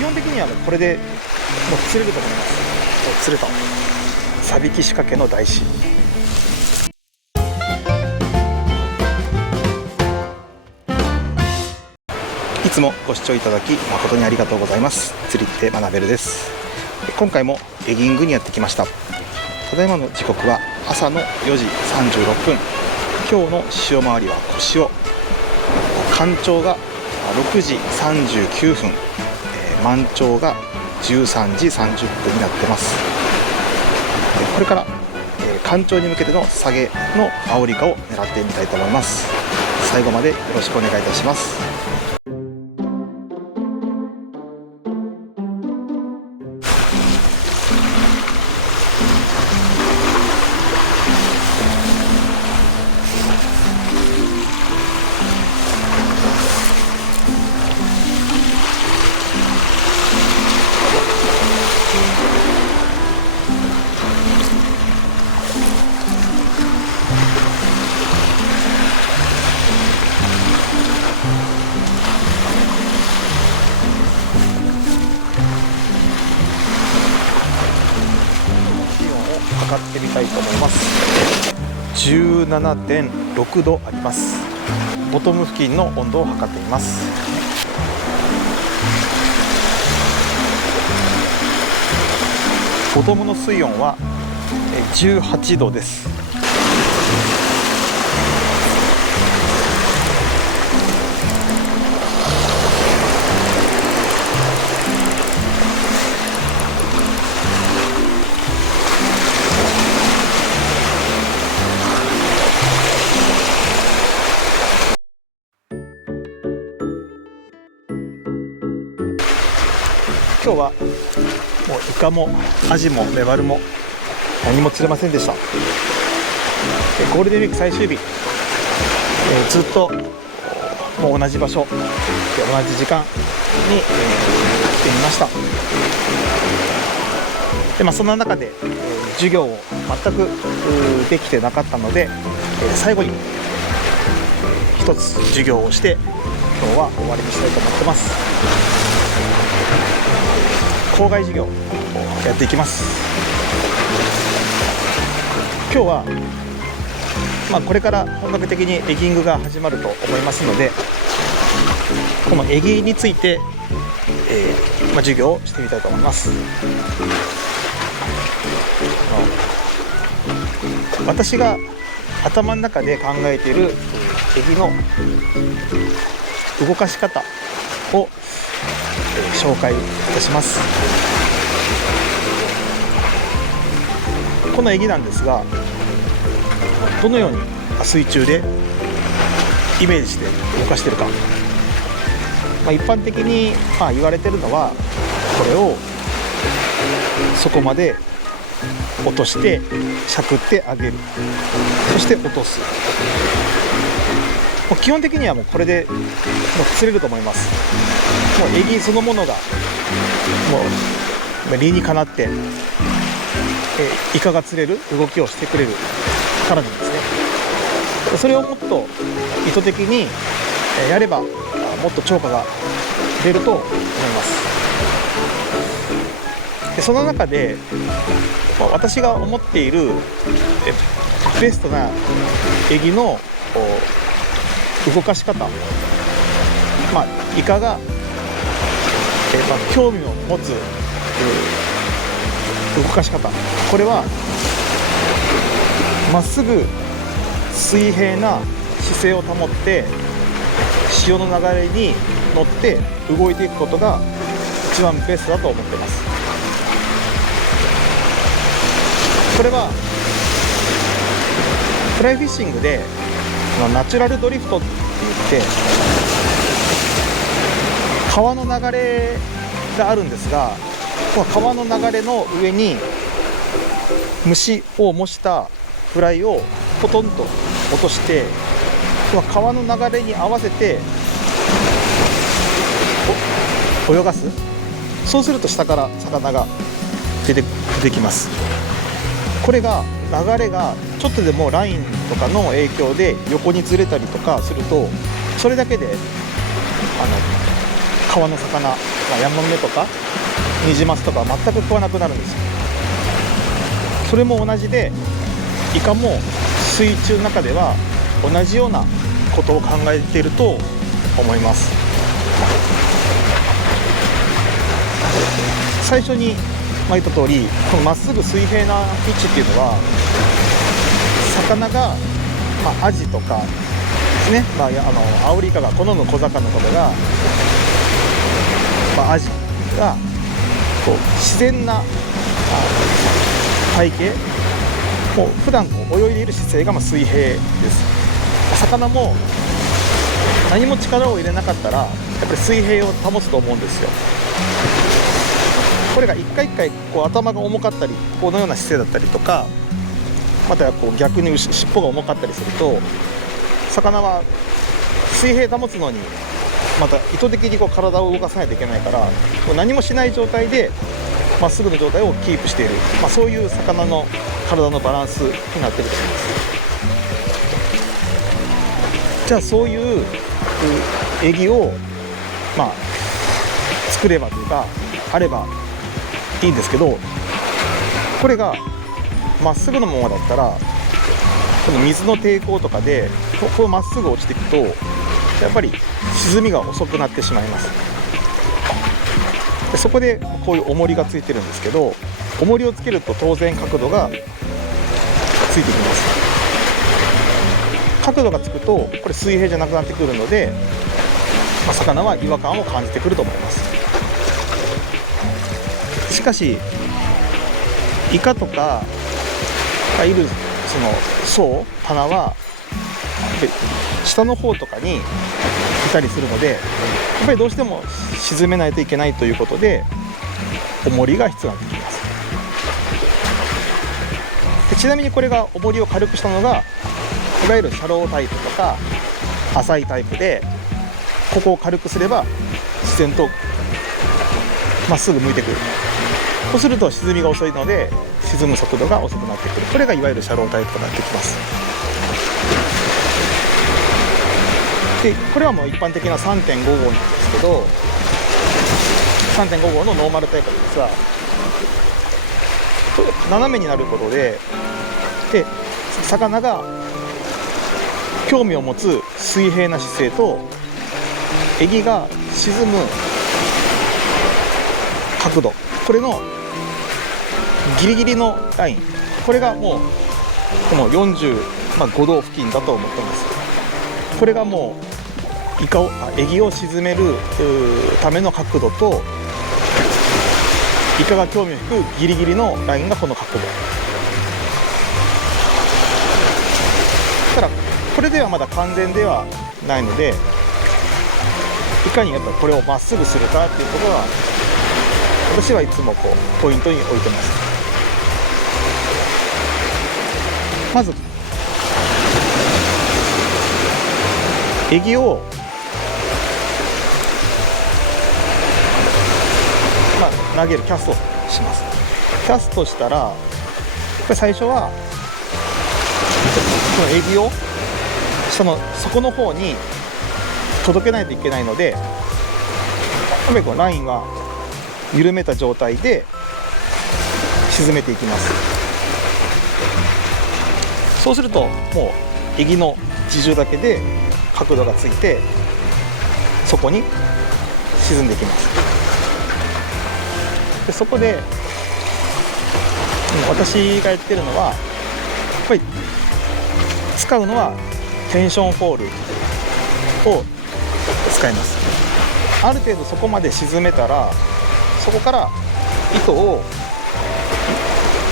基本的にはもうこれでもう釣れると思います。釣れたサビキ仕掛けの台紙。いつもご視聴いただき誠にありがとうございます。釣り手学べるです。今回もエギングにやってきました。ただいまの時刻は朝の4時36分。今日の潮回りは小潮、干潮が6時39分、満潮が13時30分になってます。これから干潮に向けての下げのアオリカを狙ってみたいと思います。最後までよろしくお願いいたします。測ってみたいと思います。 17.6 度あります。ボトム付近の温度を測っています。ボトムの水温は18度です。今日はもうイカもアジもメバルも何も釣れませんでした。ゴールデンウィーク最終日、ずっともう同じ場所で同じ時間に、来てみました。で、そんな中で、授業を全くできてなかったので、最後に一つ授業をして今日は終わりにしたいと思ってます。校外授業をやっていきます。今日は、これから本格的にエギングが始まると思いますので、このエギについて、授業をしてみたいと思います。私が頭の中で考えているエギの動かし方を紹介いたします。このエギなんですが、どのように水中でイメージして動かしているか、一般的に言われているのは、これを底まで落としてしゃくってあげる、そして落とす。基本的にはもうこれでもう釣れると思います。もうエギそのものがもう理にかなってイカが釣れる動きをしてくれるからなんですね。それをもっと意図的にやればもっと超過が出ると思います。でその中で私が思っているベストなエギの動かし方、イカが興味を持つ動かし方、これはまっすぐ水平な姿勢を保って潮の流れに乗って動いていくことが一番ベストだと思っています。これはフライフィッシングでナチュラルドリフトって言って、川の流れがあるんですが、この川の流れの上に虫を模したフライをポトンと落として、その川の流れに合わせて泳がす。そうすると下から魚が出てきます。これが流れがちょっとでもラインとかの影響で横にずれたりとかすると、それだけで川の魚ヤマメとかニジマスとかは全く食わなくなるんですよ。それも同じで、イカも水中の中では同じようなことを考えていると思います。最初に言った通り、このまっすぐ水平な位置っていうのは、魚が、アジとかですね、アオリイカが好む小魚のことが、アジがこう自然な体型、もう普段こう泳いでいる姿勢が水平です。魚も何も力を入れなかったらやっぱり水平を保つと思うんですよ。これが一回一回こう頭が重かったり、このような姿勢だったりとか、またこう逆に尻尾が重かったりすると、魚は水平保つのにまた意図的にこう体を動かさないといけないから、こう何もしない状態でまっすぐの状態をキープしている、そういう魚の体のバランスになっていると思います。じゃあそういう餌木を作ればというかあればいいんですけど、これがまっすぐのままだったら、この水の抵抗とかでこうまっすぐ落ちていくと、やっぱり沈みが遅くなってしまいます。でそこでこういう重りがついてるんですけど、重りをつけると当然角度がついてきます。角度がつくとこれ水平じゃなくなってくるので、魚は違和感を感じてくると思います。しかしイカとかがいるその棚は下の方とかにいたりするので、やっぱりどうしても沈めないといけないということで重りが必要になってきます。でちなみにこれが重りを軽くしたのが、いわゆるシャロータイプとか浅いタイプで、ここを軽くすれば自然とまっすぐ向いてくる。そうすると沈みが遅いので沈む速度が遅くなってくる。これがいわゆるシャロータイプとなってきます。でこれはもう一般的な 3.5 号なんですけど、3.5 号のノーマルタイプですが、斜めになることで魚が興味を持つ水平な姿勢と餌木が沈む角度、これのギリギリのライン、これがもうこの45度付近だと思ってます。これがもう餌木を沈めるための角度と、イカが興味を引くギリギリのラインがこの角度。ただこれではまだ完全ではないので、いかにやっぱこれをまっすぐするかっていうところは私はいつもこうポイントに置いてます。まず餌木を投げるキャストをします。キャストしたら、これ最初はこの餌木を下の底の方に届けないといけないので、やっぱりこうラインは緩めた状態で沈めていきます。そうするともう餌木の自重だけで角度がついてそこに沈んでいきます。でそこで私がやってるのは、やっぱり使うのはテンションホールを使います。ある程度そこまで沈めたら、そこから糸を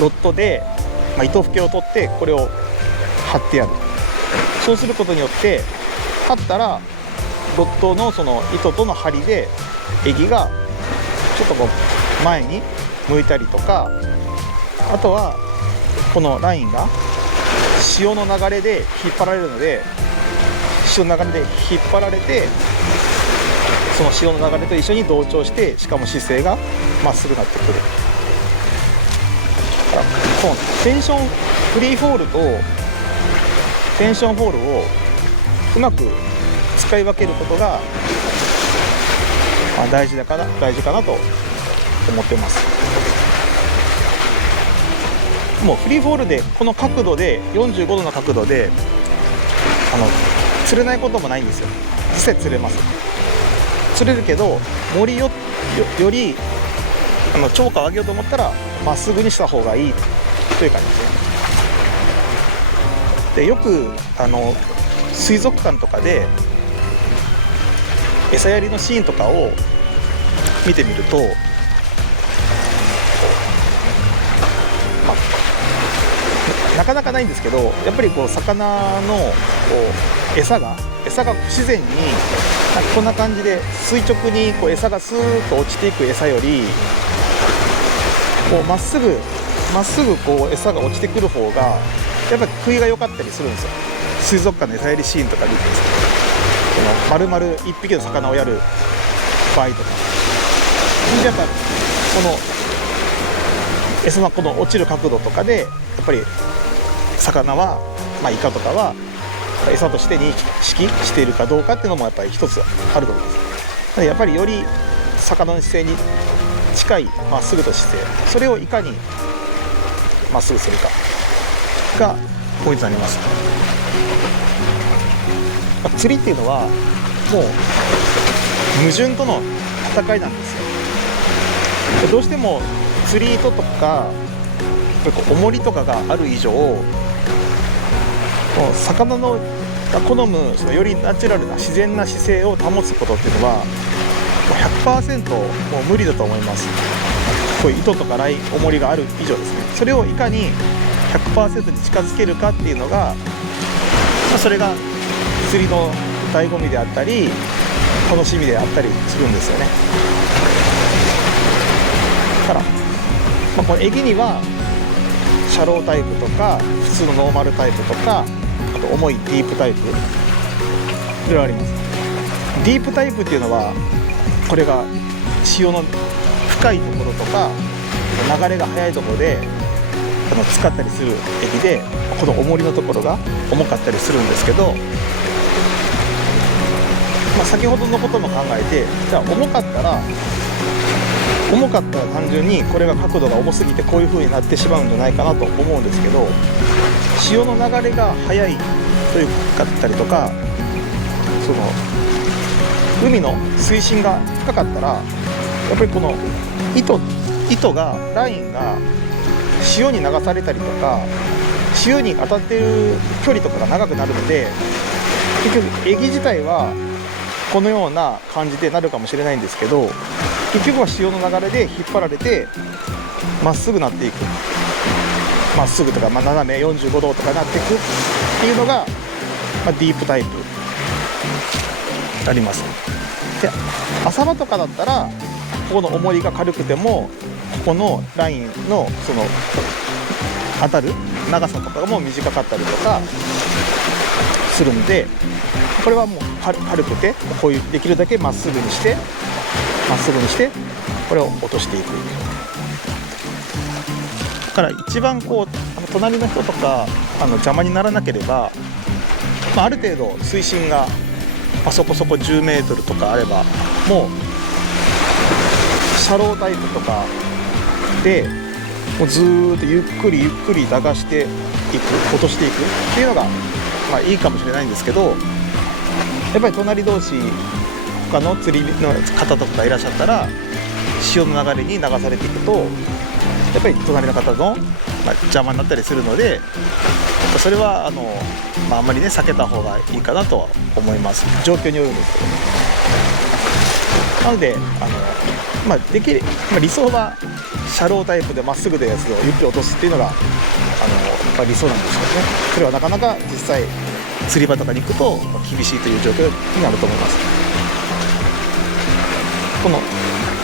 ロッドで、糸吹きを取ってこれを貼ってやる。そうすることによって貼ったらロッドのその糸との張りで餌木がちょっとこう前に向いたりとか、あとはこのラインが潮の流れで引っ張られるので、潮の流れで引っ張られて、その潮の流れと一緒に同調して、しかも姿勢がまっすぐになってくる。だからこのテンションフリーフォールとテンションフォールをうまく使い分けることが大事かなと思ってます。もうフリーフォールでこの角度で45度の角度で釣れないこともないんですよ。実際釣れます。釣れるけど森より超過を上げようと思ったらまっすぐにした方がいいという感じですね。でよく水族館とかで餌やりのシーンとかを見てみると、なかなかないんですけど、やっぱりこう魚の餌が不自然にこんな感じで垂直にこう餌がスーッと落ちていく餌よりこうまっすぐこう餌が落ちてくる方がやっぱり食いが良かったりするんですよ。水族館の餌やりシーンとか見てですね、丸々1匹の魚をやる場合とかやっぱこの餌のこの落ちる角度とかでやっぱり魚は、イカとかは餌として認識しているかどうかっていうのもやっぱり一つあると思います。やっぱりより魚の姿勢に近いまっすぐと姿勢、それをいかにまっすぐするかがポイントになります。釣りっていうのはもう矛盾との戦いなんですよ。どうしても釣り糸とか重りとかがある以上、魚の好むそのよりナチュラルな自然な姿勢を保つことっていうのは 100% もう無理だと思います。こういう糸とかライン重りがある以上ですね、それをいかに 100% に近づけるかっていうのが、それが釣りの醍醐味であったり楽しみであったりするんですよね。だから、このエギにはシャロータイプとか普通のノーマルタイプとか、あと重いディープタイプいろいろあります。ディープタイプっていうのはこれが潮の深いところとか流れが速いところで使ったりするエギで、この重りのところが重かったりするんですけど、先ほどのことも考えて、じゃあ重かったら単純にこれが角度が重すぎてこういう風になってしまうんじゃないかなと思うんですけど、潮の流れが速いというかったりとか、その海の水深が深かったらやっぱりこの糸がラインが潮に流されたりとか潮に当たっている距離とかが長くなるので、結局エギ自体はこのような感じでなるかもしれないんですけど、結局は潮の流れで引っ張られてまっすぐなっていく、まっすぐとか、斜め45度とかなっていくっていうのが、ディープタイプあります。で浅場とかだったらここの重りが軽くてもここのラインのその当たる長さとかも短かったりとかするので、これはもう軽くてこういうできるだけまっすぐにしてこれを落としていく。だから一番こう隣の人とか邪魔にならなければ、ある程度水深がそこそこ10メートルとかあれば、もうシャロータイプとかでもうずーっとゆっくり流していく、落としていくっていうのがいいかもしれないんですけど、やっぱり隣同士他の釣りの方とかいらっしゃったら潮の流れに流されていくとやっぱり隣の方の邪魔になったりするので、それはあんまりね避けた方がいいかなとは思います。状況によるんですけどね。なのでできる、理想はシャロータイプでまっすぐでやつをゆっくり落とすっていうのが理想なんですけどね。それはなかなか実際釣り場とかに行くと厳しいという状況になると思います。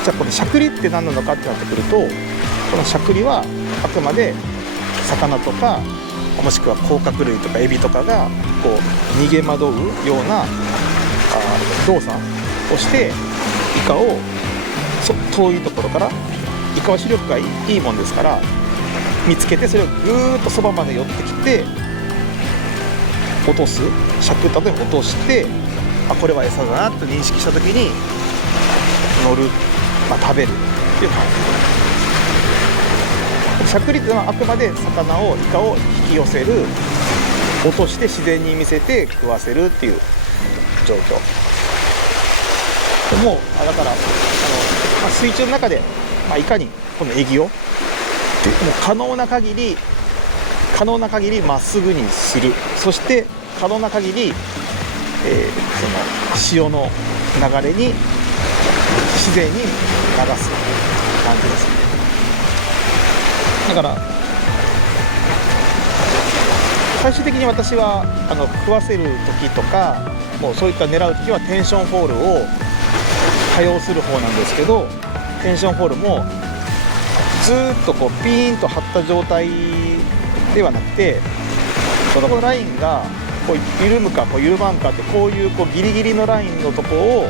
じゃあこのしゃくりって何なのかってなってくると、このしゃくりはあくまで魚とかもしくは甲殻類とかエビとかがこう逃げ惑うような動作をしてイカを遠いところから、イカは視力がいいもんですから見つけて、それをぐーっとそばまで寄ってきて落とす、しゃくったで落として、これは餌だなって認識した時に乗る、食べるっていう感じ。しゃくりっていうのはあくまで魚をイカを引き寄せる、落として自然に見せて食わせるっていう状況でもだから水中の中で、いかにこのエギをもう可能な限りまっすぐにする、そして可能な限り、その潮の流れに自然に流す感じですね。だから最終的に私は食わせる時とかもうそういった狙う時はテンションホールを多用する方なんですけど、テンションホールもずーっとこうピーンと張った状態ではなくて、ちょうどこのラインがこう緩むかこう緩まんかってこういうギリギリのラインのとこを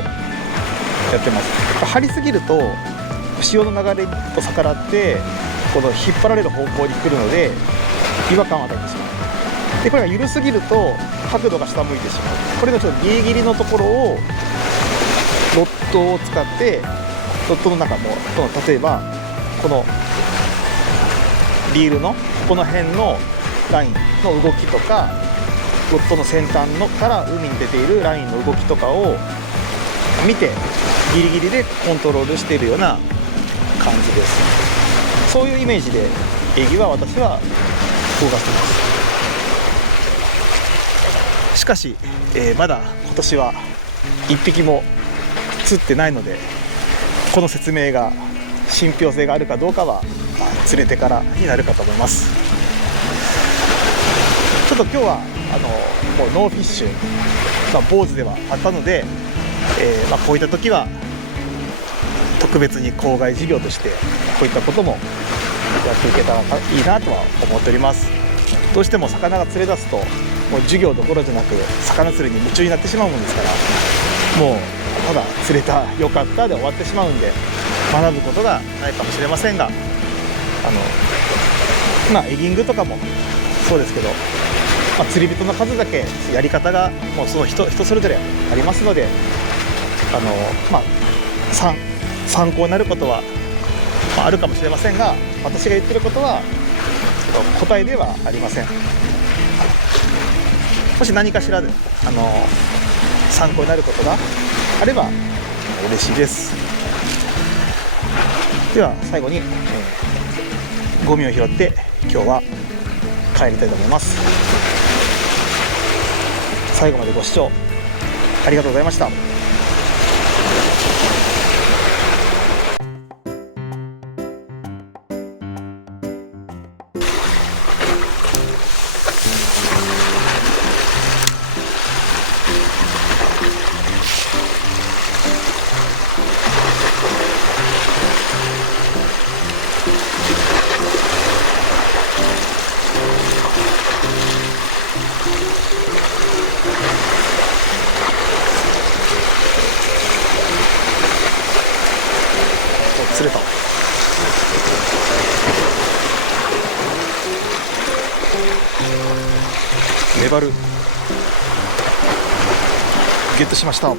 やってます。張りすぎると潮の流れと逆らってこの引っ張られる方向に来るので違和感を与えてしまう。でこれが緩すぎると角度が下向いてしまう。これのちょっとギリギリのところをロッドを使って、ロッドの中も例えばこのリールのこの辺のラインの動きとか、ロッドの先端のから海に出ているラインの動きとかを見てギリギリでコントロールしているような感じです。そういうイメージでエギは私は動かしています。しかし、まだ今年は1匹も釣ってないので、この説明が信憑性があるかどうかは、釣れてからになるかと思います。ちょっと今日はもうノーフィッシュ、坊主ではあったので、こういった時は特別に校外授業としてこういったこともやっていけたらいいなとは思っております。どうしても魚が釣れ出すともう授業どころじゃなく魚釣りに夢中になってしまうもんですから、もうただ釣れたよかったで終わってしまうんで学ぶことがないかもしれませんが、エギングとかもそうですけど、釣り人の数だけやり方がもうその人それぞれありますので、参考になることは、あるかもしれませんが、私が言ってることは答えではありません。もし何かしらで参考になることがあれば嬉しいです。では最後に、ゴミを拾って今日は帰りたいと思います。最後までご視聴ありがとうございました。釣れた。メバルゲットしました。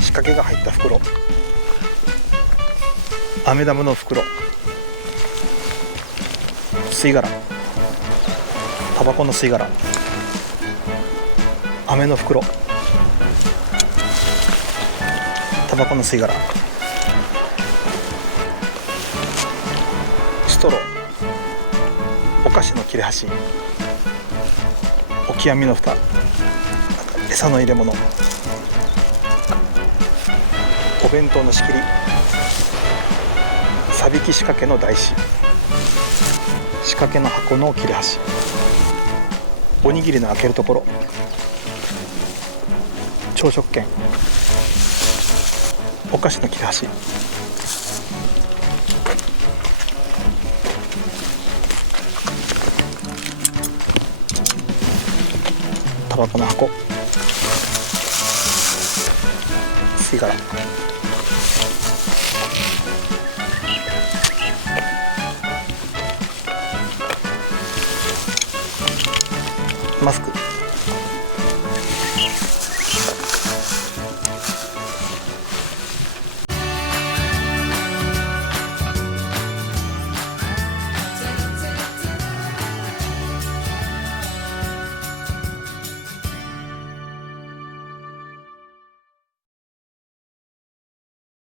仕掛けが入った袋、アメダムの袋、吸い殻、タバコの吸い殻、飴の袋、タバコの吸い殻、ストロー、お菓子の切れ端、オキアミの蓋、餌の入れ物、お弁当の仕切り、さびき仕掛けの台紙、仕掛けの箱の切れ端、おにぎりの開けるところ、朝食券、お菓子の切れ端、タバコの箱、吸い殻、マスク